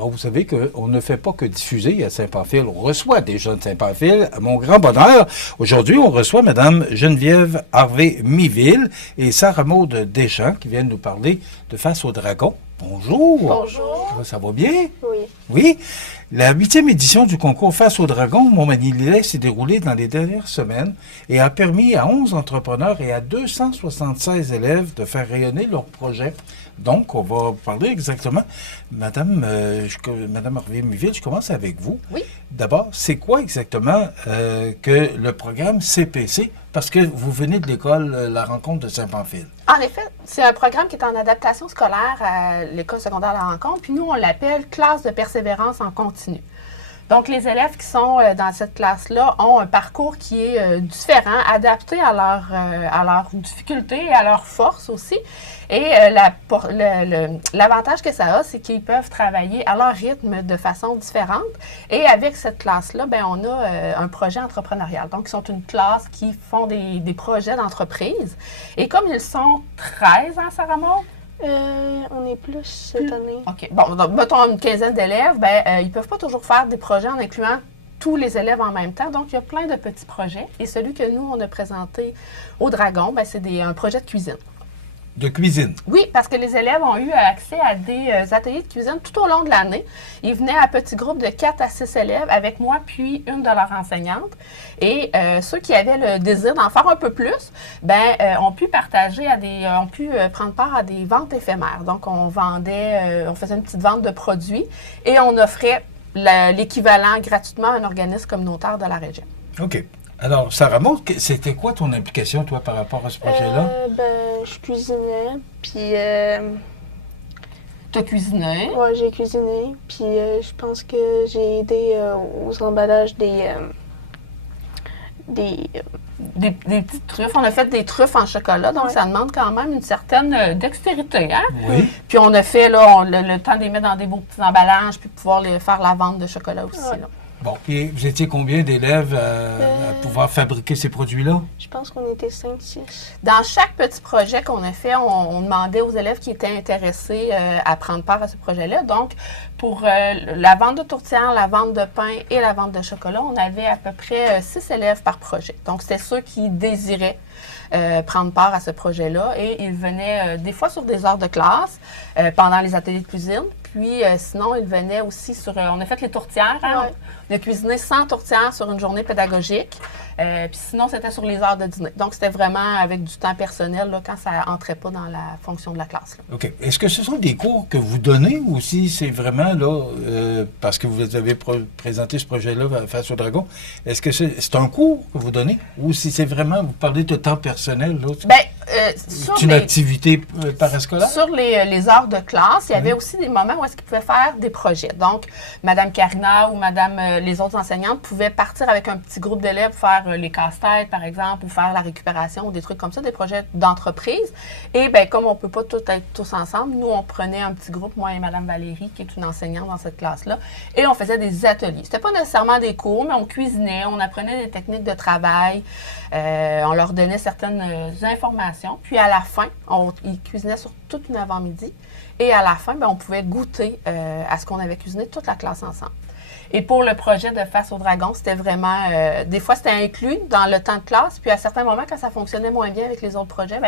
Bon, vous savez qu'on ne fait pas que diffuser à Saint-Pamphile. On reçoit des jeunes de Saint-Pamphile. À mon grand bonheur, aujourd'hui, on reçoit Mme Geneviève Harvey-Miville et Sarah Maude Deschamps qui viennent nous parler de Face au Dragon. Bonjour. Bonjour. Ça va bien? Oui. Oui. La 8e édition du concours Face au Dragon Montmagny-Lillet s'est déroulée dans les dernières semaines et a permis à 11 entrepreneurs et à 276 élèves de faire rayonner leurs projets. Donc, on va parler exactement. Madame Harvey-Miville, je commence avec vous. Oui. D'abord, c'est quoi exactement que le programme CPC? Parce que vous venez de l'école La Rencontre de Saint-Pamphile. En effet, c'est un programme qui est en adaptation scolaire à l'école secondaire La Rencontre, puis nous, on l'appelle classe de persévérance en continu. Donc, les élèves qui sont dans cette classe-là ont un parcours qui est différent, adapté à leurs difficultés et à leurs forces aussi. Et l'avantage que ça a, c'est qu'ils peuvent travailler à leur rythme de façon différente. Et avec cette classe-là, ben, on a un projet entrepreneurial. Donc, ils sont une classe qui font des projets d'entreprise. Et comme ils sont 13 ans, Sarah Maud? On est plus cette année. OK. Bon, donc, mettons une quinzaine d'élèves, ils ne peuvent pas toujours faire des projets en incluant tous les élèves en même temps. Donc, il y a plein de petits projets. Et celui que nous, on a présenté au Dragon, c'est un projet de cuisine. De cuisine? Oui, parce que les élèves ont eu accès à des ateliers de cuisine tout au long de l'année. Ils venaient à petits groupes de 4 à 6 élèves avec moi, puis une de leurs enseignantes. Et ceux qui avaient le désir d'en faire un peu plus, ont pu partager ont pu prendre part à des ventes éphémères. Donc, on faisait une petite vente de produits et on offrait l'équivalent gratuitement à un organisme communautaire de la région. OK. Alors, Sarah Maud, c'était quoi ton implication, toi, par rapport à ce projet-là? Je cuisinais, puis... Tu as cuisiné? Oui, j'ai cuisiné, puis je pense que j'ai aidé aux emballages des petites truffes. On a fait des truffes en chocolat, donc ça demande quand même une certaine dextérité. Hein? Oui. Puis on a fait le temps de les mettre dans des beaux petits emballages, puis pouvoir faire la vente de chocolat aussi. Ouais. Là. Bon, et vous étiez combien d'élèves à pouvoir fabriquer ces produits-là? Je pense qu'on était 5-6. Dans chaque petit projet qu'on a fait, on demandait aux élèves qui étaient intéressés à prendre part à ce projet-là. Donc, pour la vente de tourtière, la vente de pain et la vente de chocolat, on avait à peu près 6 élèves par projet. Donc, c'était ceux qui désiraient prendre part à ce projet-là. Et ils venaient des fois sur des heures de classe pendant les ateliers de cuisine. Puis, sinon, ils venaient aussi sur... on a fait les tourtières. Hein? Ouais. On a cuisiné 100 tourtières sur une journée pédagogique. Puis sinon, c'était sur les heures de dîner. Donc, c'était vraiment avec du temps personnel là, quand ça n'entrait pas dans la fonction de la classe. Là. OK. Est-ce que ce sont des cours que vous donnez ou si c'est vraiment, là, parce que vous avez présenté ce projet-là Face au Dragon, est-ce que c'est un cours que vous donnez ou si c'est vraiment, vous parlez de temps personnel, là? C'est une activité parascolaire? Sur les heures de classe, il y avait aussi des moments où est-ce qu'ils pouvaient faire des projets. Donc, Mme Karina ou les autres enseignantes pouvaient partir avec un petit groupe d'élèves faire les casse-têtes, par exemple, ou faire la récupération ou des trucs comme ça, des projets d'entreprise. Et comme on ne peut pas tous être tous ensemble, nous, on prenait un petit groupe, moi et Mme Valérie, qui est une enseignante dans cette classe-là, et on faisait des ateliers. C'était pas nécessairement des cours, mais on cuisinait, on apprenait des techniques de travail, on leur donnait certaines informations. Puis à la fin, ils cuisinaient sur toute une avant-midi. Et à la fin, on pouvait goûter à ce qu'on avait cuisiné toute la classe ensemble. Et pour le projet de Face au Dragon, c'était vraiment... des fois, c'était inclus dans le temps de classe. Puis à certains moments, quand ça fonctionnait moins bien avec les autres projets,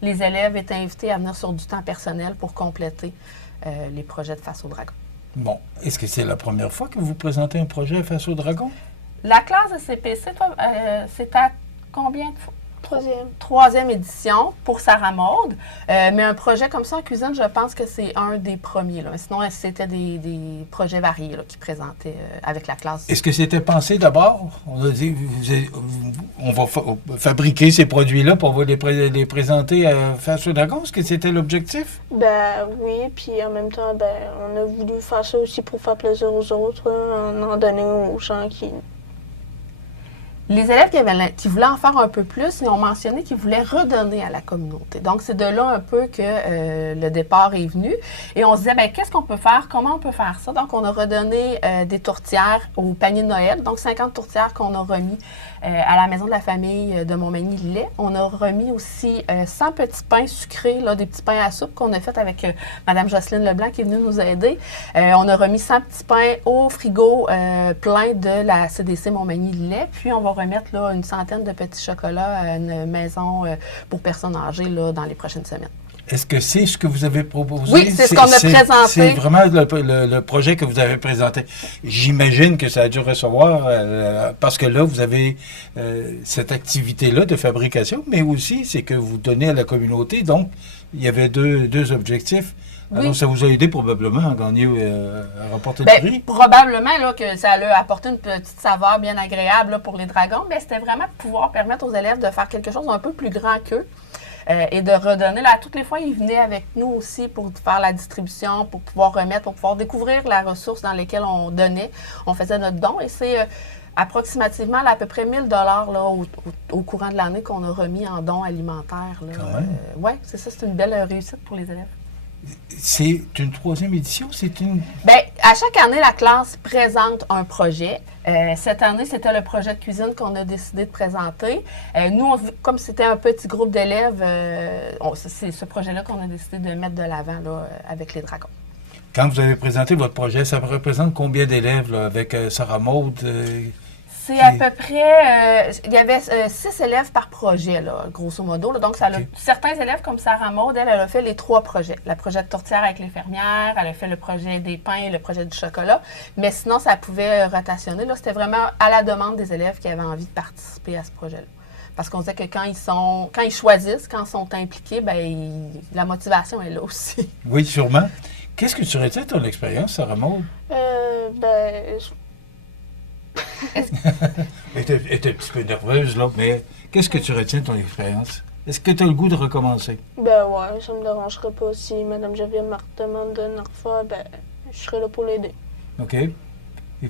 les élèves étaient invités à venir sur du temps personnel pour compléter les projets de Face au Dragon. Bon. Est-ce que c'est la première fois que vous présentez un projet Face au Dragon? La classe de CPC, toi, c'est à combien de fois? Troisième édition pour Sarah Maude. Mais un projet comme ça en cuisine, je pense que c'est un des premiers. Là. Sinon, c'était des projets variés là, qui présentaient avec la classe. Est-ce que c'était pensé d'abord? On a dit, on va fabriquer ces produits-là pour les présenter Face au Dragon. Est-ce que c'était l'objectif? Oui, puis en même temps, on a voulu faire ça aussi pour faire plaisir aux autres, en donner aux gens qui... Les élèves qui voulaient en faire un peu plus, ils ont mentionné qu'ils voulaient redonner à la communauté. Donc, c'est de là un peu que le départ est venu. Et on se disait, bien, qu'est-ce qu'on peut faire? Comment on peut faire ça? Donc, on a redonné des tourtières au panier de Noël. Donc, 50 tourtières qu'on a remis à la maison de la famille de Montmagny-Lillet. On a remis aussi 100 petits pains sucrés, là, des petits pains à soupe qu'on a fait avec Mme Jocelyne Leblanc qui est venue nous aider. On a remis 100 petits pains au frigo plein de la CDC Montmagny-Lillet. Puis, on va remettre là, une centaine de petits chocolats à une maison pour personnes âgées là, dans les prochaines semaines. Est-ce que c'est ce que vous avez proposé? Oui, c'est ce qu'on a présenté. C'est vraiment le projet que vous avez présenté. J'imagine que ça a dû recevoir, parce que là, vous avez cette activité-là de fabrication, mais aussi, c'est que vous donnez à la communauté. Donc, il y avait deux objectifs. Oui. Alors, ça vous a aidé probablement à gagner, à remporter Bien, le prix? probablement là, que ça a apporté une petite saveur bien agréable là, pour les dragons, mais c'était vraiment de pouvoir permettre aux élèves de faire quelque chose un peu plus grand qu'eux. Et de redonner, là, toutes les fois, ils venaient avec nous aussi pour faire la distribution, pour pouvoir remettre, pour pouvoir découvrir la ressource dans laquelle on donnait. On faisait notre don et c'est approximativement là, à peu près 1 000 là, au courant de l'année qu'on a remis en dons alimentaires. Oui, c'est ça, c'est une belle réussite pour les élèves. C'est une 3e édition? C'est une... Bien, à chaque année, la classe présente un projet. Cette année, c'était le projet de cuisine qu'on a décidé de présenter. Nous, comme c'était un petit groupe d'élèves, c'est ce projet-là qu'on a décidé de mettre de l'avant là, avec les dragons. Quand vous avez présenté votre projet, ça représente combien d'élèves là, avec Sarah Maud? C'est à peu près, il y avait 6 élèves par projet, là, grosso modo. Là. Donc, ça certains élèves, comme Sarah Maud, elle a fait les 3 projets. Le projet de tourtière avec les fermières, elle a fait le projet des pains et le projet du chocolat. Mais sinon, ça pouvait rotationner. Là, c'était vraiment à la demande des élèves qui avaient envie de participer à ce projet-là. Parce qu'on disait que quand ils choisissent, quand ils sont impliqués, bien, la motivation est là aussi. Oui, sûrement. Qu'est-ce que tu retiens de ton expérience, Sarah Maud? Elle était un petit peu nerveuse, là, mais qu'est-ce que tu retiens de ton expérience? Est-ce que tu as le goût de recommencer? Ben ouais, ça me dérangerait pas. Si Mme Geneviève me demande de le refaire, ben, je serai là pour l'aider. OK. Et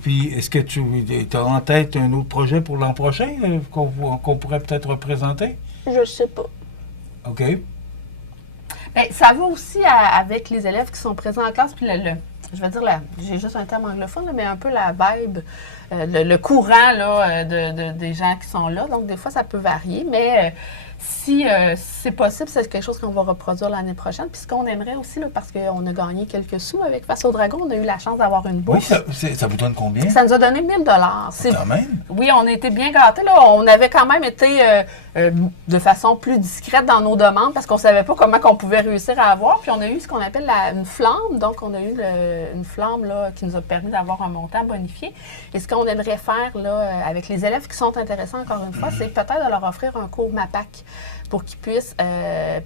puis, est-ce que tu as en tête un autre projet pour l'an prochain qu'on pourrait peut-être représenter? Je sais pas. OK. Bien, ça va aussi avec les élèves qui sont présents en classe, puis je vais dire, j'ai juste un terme anglophone, là, mais un peu la vibe, le courant là, des gens qui sont là. Donc, des fois, ça peut varier, mais si c'est possible, c'est quelque chose qu'on va reproduire l'année prochaine. Puis ce qu'on aimerait aussi, là, parce qu'on a gagné quelques sous avec Face au Dragon, on a eu la chance d'avoir une bourse. Oui, ça vous donne combien? Ça nous a donné 1 000 $. Quand même? Oui, on a été bien gâtés. Là. On avait quand même été de façon plus discrète dans nos demandes parce qu'on ne savait pas comment on pouvait réussir à avoir. Puis on a eu ce qu'on appelle une flamme. Donc, on a eu une flamme là, qui nous a permis d'avoir un montant bonifié. Et ce qu'on aimerait faire là, avec les élèves qui sont intéressés, encore une fois, c'est peut-être de leur offrir un cours MAPAC pour qu'ils puissent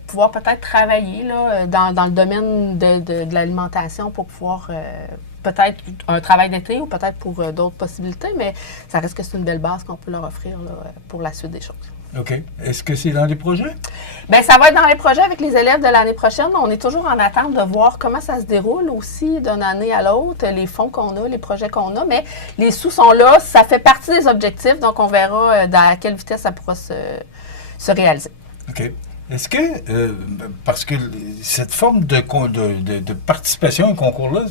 pouvoir peut-être travailler là, dans le domaine de l'alimentation pour pouvoir peut-être un travail d'été ou peut-être pour d'autres possibilités, mais ça reste que c'est une belle base qu'on peut leur offrir là, pour la suite des choses. OK. Est-ce que c'est dans les projets? Bien, ça va être dans les projets avec les élèves de l'année prochaine. On est toujours en attente de voir comment ça se déroule aussi d'une année à l'autre, les fonds qu'on a, les projets qu'on a, mais les sous sont là, ça fait partie des objectifs, donc on verra à quelle vitesse ça pourra se réaliser. OK. Est-ce que, parce que cette forme de participation à un concours-là,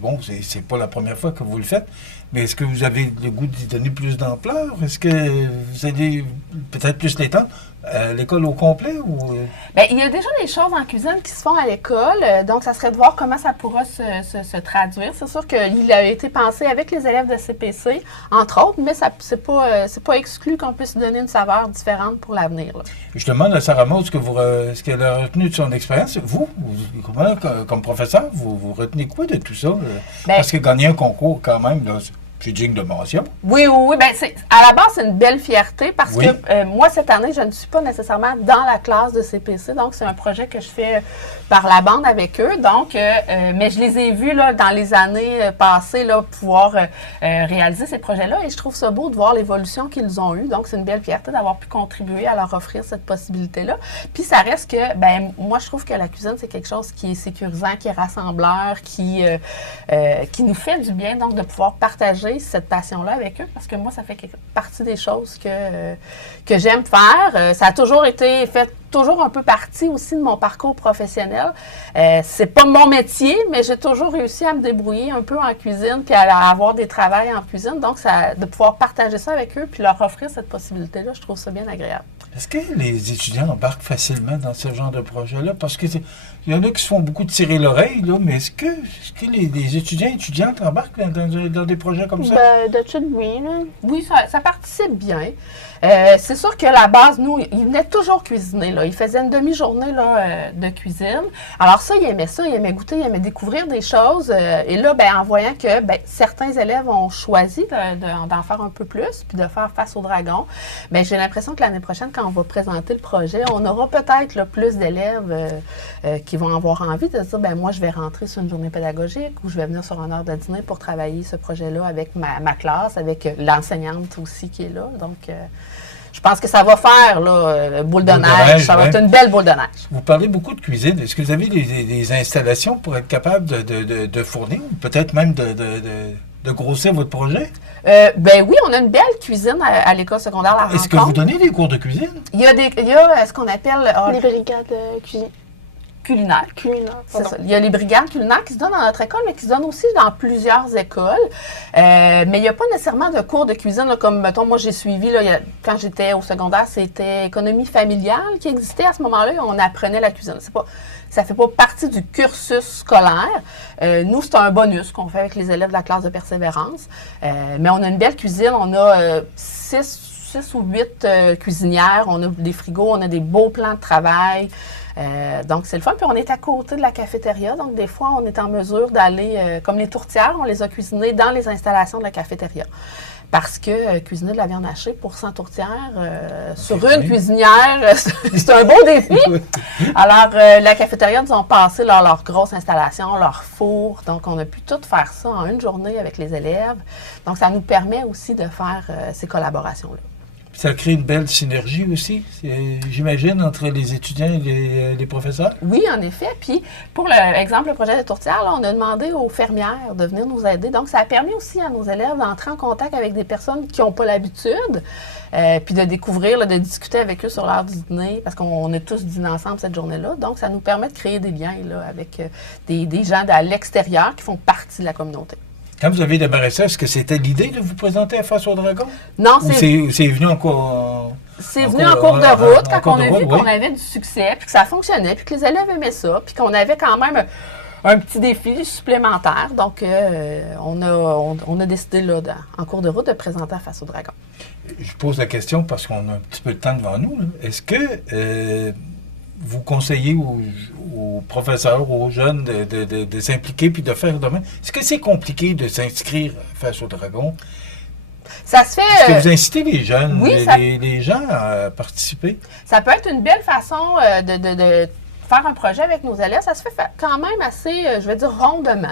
bon, c'est pas la première fois que vous le faites, mais est-ce que vous avez le goût d'y donner plus d'ampleur? Est-ce que vous allez peut-être plus l'étendre à l'école au complet? Ou... Bien, il y a déjà des choses en cuisine qui se font à l'école, donc ça serait de voir comment ça pourra se traduire. C'est sûr qu'il a été pensé avec les élèves de CPC, entre autres, mais c'est pas exclu qu'on puisse donner une saveur différente pour l'avenir. Là. Je demande à Sarah Maud ce qu'elle a retenu de son expérience. Vous, comme professeur, vous retenez quoi de tout ça? Parce que gagner un concours, quand même, là, c'est digne de mention. Oui. Bien, à la base, c'est une belle fierté parce que moi, cette année, je ne suis pas nécessairement dans la classe de CPC. Donc, c'est un projet que je fais par la bande avec eux. Donc, mais je les ai vus là, dans les années passées là, pouvoir réaliser ces projets-là. Et je trouve ça beau de voir l'évolution qu'ils ont eue. Donc, c'est une belle fierté d'avoir pu contribuer à leur offrir cette possibilité-là. Puis, ça reste que, ben moi, je trouve que la cuisine, c'est quelque chose qui est sécurisant, qui est rassembleur, qui nous fait du bien. Donc, de pouvoir partager partager cette passion-là avec eux parce que moi, ça fait partie des choses que j'aime faire. Ça a toujours fait toujours un peu partie aussi de mon parcours professionnel. C'est pas mon métier, mais j'ai toujours réussi à me débrouiller un peu en cuisine puis à avoir des travails en cuisine. Donc, de pouvoir partager ça avec eux puis leur offrir cette possibilité-là, je trouve ça bien agréable. Est-ce que les étudiants embarquent facilement dans ce genre de projet-là? Parce que il y en a qui se font beaucoup tirer l'oreille, là, mais est-ce que les étudiantes embarquent dans des projets comme ça? Ben, d'habitude, oui, là. Oui, ça participe bien. C'est sûr que la base, nous, il venait toujours cuisiner. Là. Il faisait une demi-journée là, de cuisine. Alors ça, il aimait goûter, il aimait découvrir des choses. Et là, ben, en voyant que certains élèves ont choisi d'en faire un peu plus, puis de faire face au dragon, ben, j'ai l'impression que l'année prochaine, quand on va présenter le projet, on aura peut-être là, plus d'élèves qui vont avoir envie de se dire, ben moi, je vais rentrer sur une journée pédagogique ou je vais venir sur une heure de dîner pour travailler ce projet-là avec ma classe, avec l'enseignante aussi qui est là. Donc, je pense que ça va faire là, boule de neige. Ça va être une belle boule de neige. Vous parlez beaucoup de cuisine. Est-ce que vous avez des installations pour être capable de fournir ou peut-être même de grossir votre projet? Ben oui, on a une belle cuisine à l'école secondaire La Rencontre. Est-ce que vous donnez des cours de cuisine? Il y a ce qu'on appelle... Les brigades cuisine. Culinaire. C'est ça. Il y a les brigades culinaires qui se donnent dans notre école, mais qui se donnent aussi dans plusieurs écoles. Mais il n'y a pas nécessairement de cours de cuisine, là, comme, mettons, moi, j'ai suivi, là, quand j'étais au secondaire, c'était économie familiale qui existait à ce moment-là. On apprenait la cuisine. Ça ne fait pas partie du cursus scolaire. Nous, c'est un bonus qu'on fait avec les élèves de la classe de persévérance. Mais on a une belle cuisine. On a 6 ou 8 cuisinières. On a des frigos. On a des beaux plans de travail. Donc, c'est le fun. Puis, on est à côté de la cafétéria. Donc, des fois, on est en mesure d'aller, comme les tourtières, on les a cuisinées dans les installations de la cafétéria. Parce que cuisiner de la viande hachée pour 100 tourtières sur une cuisinière, c'est un beau défi. Alors, la cafétéria nous ont passé leur grosse installation, leur four. Donc, on a pu tout faire ça en une journée avec les élèves. Donc, ça nous permet aussi de faire ces collaborations-là. Ça crée une belle synergie aussi, j'imagine, entre les étudiants et les professeurs? Oui, en effet. Puis, pour l'exemple, le projet de tourtière, là, on a demandé aux fermières de venir nous aider. Donc, ça a permis aussi à nos élèves d'entrer en contact avec des personnes qui n'ont pas l'habitude, puis de découvrir, là, de discuter avec eux sur l'heure du dîner, parce qu'on a tous dîné ensemble cette journée-là. Donc, ça nous permet de créer des liens là, avec des gens à l'extérieur qui font partie de la communauté. Quand vous avez démarré ça, est-ce que c'était l'idée de vous présenter à Face au Dragon? Non, c'est venu en cours... C'est venu en cours de route, quand on a vu qu'on avait du succès, puis que ça fonctionnait, puis que les élèves aimaient ça, puis qu'on avait quand même un petit défi supplémentaire. Donc, on a décidé, là, en cours de route, de présenter à Face au Dragon. Je pose la question parce qu'on a un petit peu de temps devant nous. Est-ce que vous conseillez aux professeurs, aux jeunes de s'impliquer puis de faire demain? Est-ce que c'est compliqué de s'inscrire Face au Dragon? Ça se fait... Est-ce que vous incitez les jeunes, oui, les gens à participer? Ça peut être une belle façon de faire un projet avec nos élèves. Ça se fait quand même assez, je vais dire, rondement.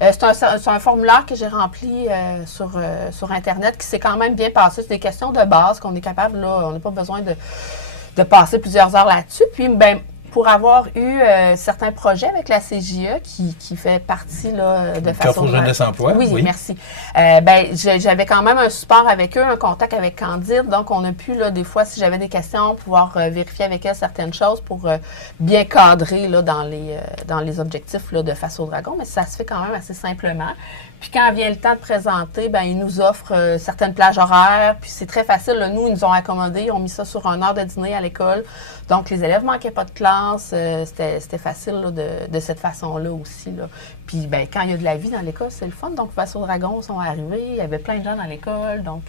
C'est un formulaire que j'ai rempli sur Internet qui s'est quand même bien passé. C'est des questions de base qu'on est capable, là, on n'a pas besoin de passer plusieurs heures là-dessus. Puis, ben, pour avoir eu certains projets avec la CJE qui fait partie là, de façon... Carrefour Jeunesse Emploi. Oui, merci. J'avais quand même un support avec eux, un contact avec Candide. Donc, on a pu, là, des fois, si j'avais des questions, pouvoir vérifier avec elles certaines choses pour bien cadrer là, dans les objectifs là, de Face au Dragon. Mais ça se fait quand même assez simplement. Puis quand vient le temps de présenter, ben ils nous offrent certaines plages horaires. Puis c'est très facile. Là, nous, ils nous ont accommodé. Ils ont mis ça sur une heure de dîner à l'école. Donc, les élèves ne manquaient pas de classe. C'était facile là, de cette façon-là aussi. Là. Puis ben, quand il y a de la vie dans l'école, c'est le fun. Donc, Face au Dragon sont arrivés. Il y avait plein de gens dans l'école. Donc,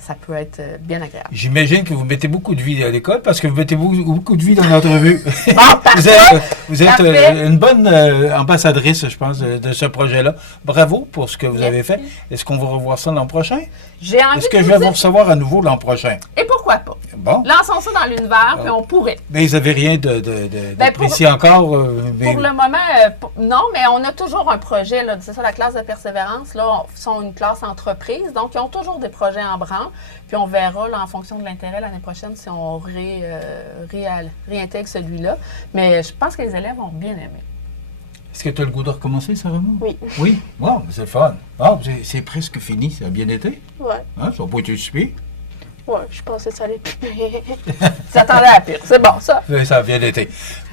ça peut être bien agréable. J'imagine que vous mettez beaucoup de vie à l'école parce que vous mettez beaucoup de vie dans l'entrevue. Bon, vous êtes une bonne ambassadrice, je pense, de ce projet-là. Bravo pour ce que vous avez fait. Est-ce qu'on va revoir ça l'an prochain? J'ai envie Est-ce que je vais vous recevoir à nouveau l'an prochain? Et pourquoi pas? Bon. Lançons ça dans l'univers, puis on pourrait. Mais vous n'avez rien de précis encore? Pour le moment, non, mais on a toujours un projet. C'est ça, la classe de persévérance. Là, sont une classe entreprise, donc ils ont toujours des projets en branle. Puis on verra, là, en fonction de l'intérêt l'année prochaine, si on réintègre celui-là. Mais je pense que les élèves ont bien aimé. Est-ce que tu as le goût de recommencer, Sarah Maud? Oui. Oui? Bon, c'est le fun. Bon, c'est presque fini. Ça a bien été? Ouais. Hein? Ça n'a pas été super. Ouais, je pensais que ça allait plus. J'attendais à pire. C'est bon, ça. Ça a bien été.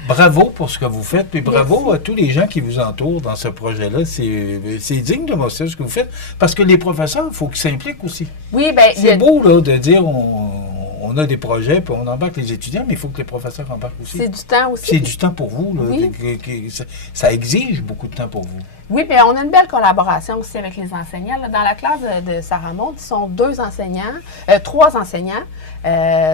Bravo pour ce que vous faites, et bravo à tous les gens qui vous entourent dans ce projet-là. C'est digne de montrer ce que vous faites, parce que les professeurs, il faut qu'ils s'impliquent aussi. Oui, bien, C'est beau là, de dire on a des projets, puis on embarque les étudiants, mais il faut que les professeurs embarquent aussi. c'est du temps aussi. C'est du temps pour vous. Là, Oui. ça exige beaucoup de temps pour vous. Oui, bien, on a une belle collaboration aussi avec les enseignants. Là, dans la classe de Sarah Maud, ils sont 3 enseignants.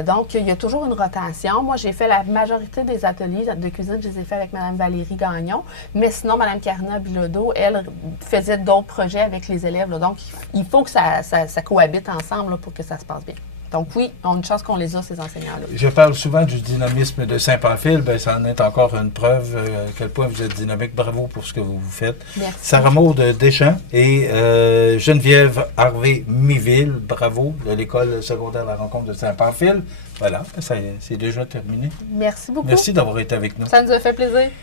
Donc, il y a toujours une rotation. Moi, j'ai fait la majorité des ateliers de cuisine, je les ai fait avec Mme Valérie Gagnon. Mais sinon, Mme Karina Bilodeau, elle, faisait d'autres projets avec les élèves. Là. Donc, il faut que ça cohabite ensemble là, pour que ça se passe bien. Donc oui, on a une chance qu'on les a, ces enseignants-là. Je parle souvent du dynamisme de Saint-Pamphile. Bien, ça en est encore une preuve à quel point vous êtes dynamique. Bravo pour ce que vous faites. Merci. Sarah Maud Deschamps et Geneviève Harvey-Miville, bravo, de l'École secondaire La Rencontre de Saint-Pamphile. Voilà, c'est déjà terminé. Merci beaucoup. Merci d'avoir été avec nous. Ça nous a fait plaisir.